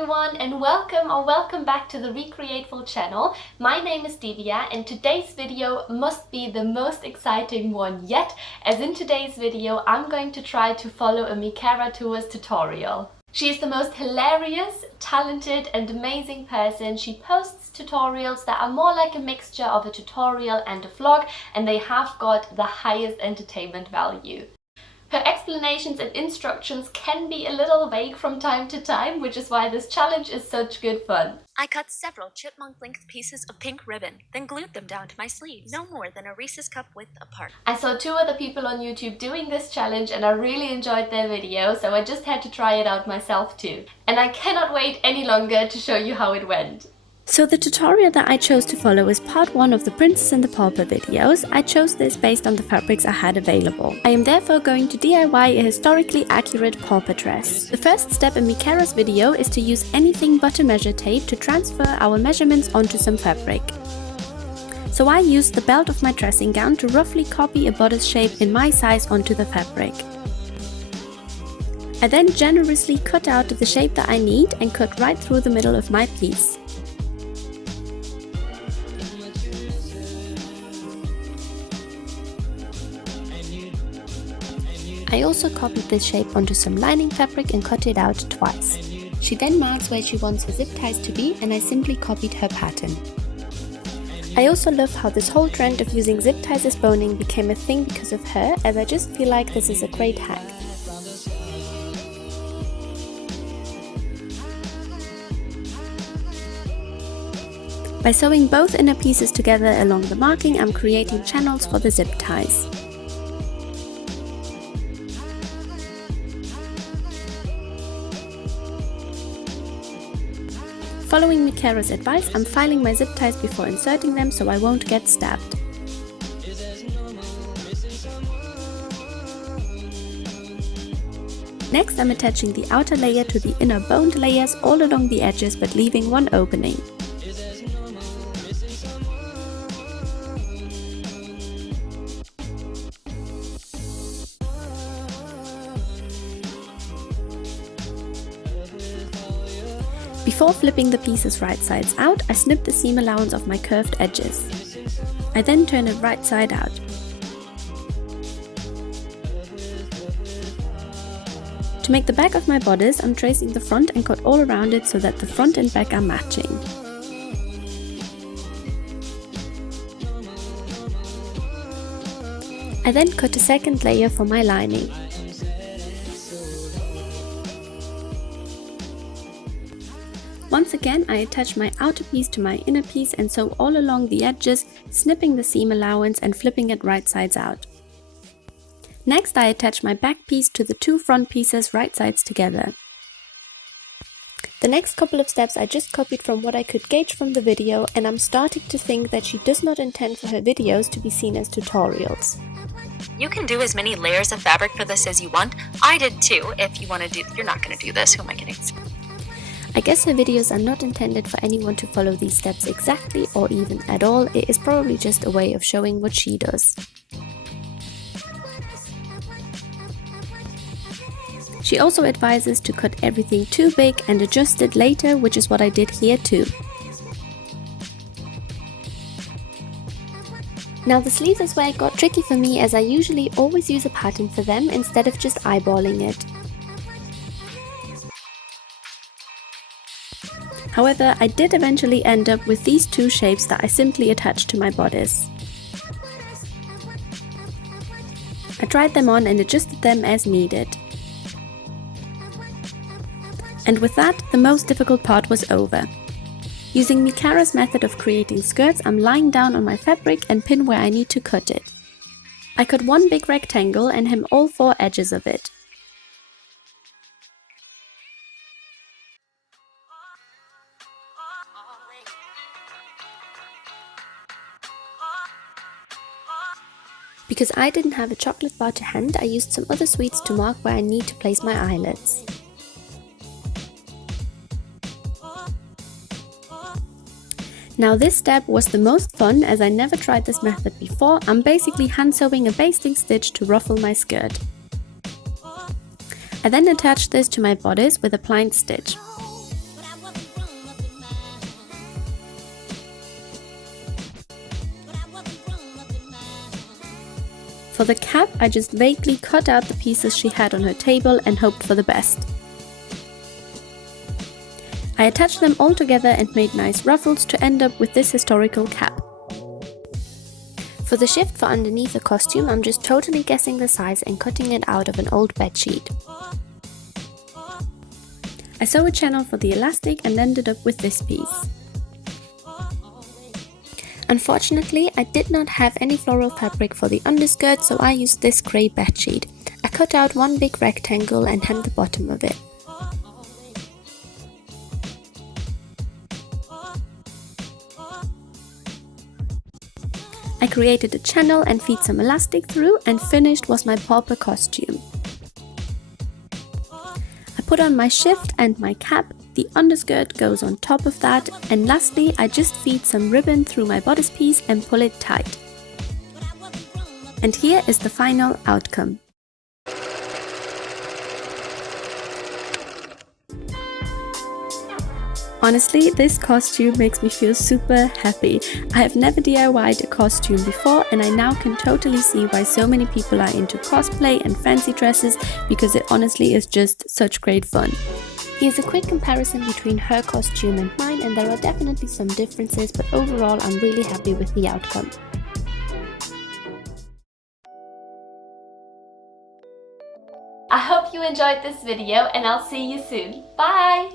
everyone, and welcome back to the Recreateful channel. My name is Divia and today's video must be the most exciting one yet, as in today's video I'm going to try to follow a Micarah Tewers tutorial. She is the most hilarious, talented and amazing person. She posts tutorials that are more like a mixture of a tutorial and a vlog, and they have got the highest entertainment value. Her explanations and instructions can be a little vague from time to time, which is why this challenge is such good fun. I cut several chipmunk-length pieces of pink ribbon, then glued them down to my sleeves, no more than a Reese's cup width apart. I saw 2 other people on YouTube doing this challenge and I really enjoyed their video, so I just had to try it out myself too. And I cannot wait any longer to show you how it went. So the tutorial that I chose to follow is part 1 of the Princess and the Pauper videos. I chose this based on the fabrics I had available. I am therefore going to DIY a historically accurate pauper dress. The first step in Micarah's video is to use anything but a measure tape to transfer our measurements onto some fabric. So I used the belt of my dressing gown to roughly copy a bodice shape in my size onto the fabric. I then generously cut out the shape that I need and cut right through the middle of my piece. I also copied this shape onto some lining fabric and cut it out twice. She then marks where she wants her zip ties to be, and I simply copied her pattern. I also love how this whole trend of using zip ties as boning became a thing because of her, as I just feel like this is a great hack. By sewing both inner pieces together along the marking, I'm creating channels for the zip ties. Following Micarah's advice, I'm filing my zip ties before inserting them so I won't get stabbed. Next, I'm attaching the outer layer to the inner boned layers all along the edges, but leaving one opening. Before flipping the pieces right sides out, I snip the seam allowance of my curved edges. I then turn it right side out. To make the back of my bodice, I'm tracing the front and cut all around it so that the front and back are matching. I then cut a second layer for my lining. Once again, I attach my outer piece to my inner piece and sew all along the edges, snipping the seam allowance and flipping it right sides out. Next, I attach my back piece to the 2 front pieces right sides together. The next couple of steps I just copied from what I could gauge from the video, and I'm starting to think that she does not intend for her videos to be seen as tutorials. You can do as many layers of fabric for this as you want. I did too. If you want to do, you're not going to do this. Who am I kidding? I guess her videos are not intended for anyone to follow these steps exactly or even at all. It is probably just a way of showing what she does. She also advises to cut everything too big and adjust it later, which is what I did here too. Now the sleeves is where it got tricky for me, as I usually always use a pattern for them instead of just eyeballing it. However, I did eventually end up with these 2 shapes that I simply attached to my bodice. I tried them on and adjusted them as needed. And with that, the most difficult part was over. Using Micarah's method of creating skirts, I'm lying down on my fabric and pin where I need to cut it. I cut one big rectangle and hem all 4 edges of it. Because I didn't have a chocolate bar to hand, I used some other sweets to mark where I need to place my eyelets. Now this step was the most fun, as I never tried this method before. I'm basically hand sewing a basting stitch to ruffle my skirt. I then attached this to my bodice with a plain stitch. For the cap, I just vaguely cut out the pieces she had on her table and hoped for the best. I attached them all together and made nice ruffles to end up with this historical cap. For the shift for underneath the costume, I'm just totally guessing the size and cutting it out of an old bedsheet. I sew a channel for the elastic and ended up with this piece. Unfortunately, I did not have any floral fabric for the underskirt, so I used this grey bedsheet. I cut out one big rectangle and hemmed the bottom of it. I created a channel and feed some elastic through, and finished was my pauper costume. I put on my shift and my cap, the underskirt goes on top of that, and lastly I just feed some ribbon through my bodice piece and pull it tight. And here is the final outcome. Honestly, this costume makes me feel super happy. I have never DIY'd a costume before, and I now can totally see why so many people are into cosplay and fancy dresses, because it honestly is just such great fun. Here's a quick comparison between her costume and mine, and there are definitely some differences, but overall I'm really happy with the outcome. I hope you enjoyed this video, and I'll see you soon. Bye!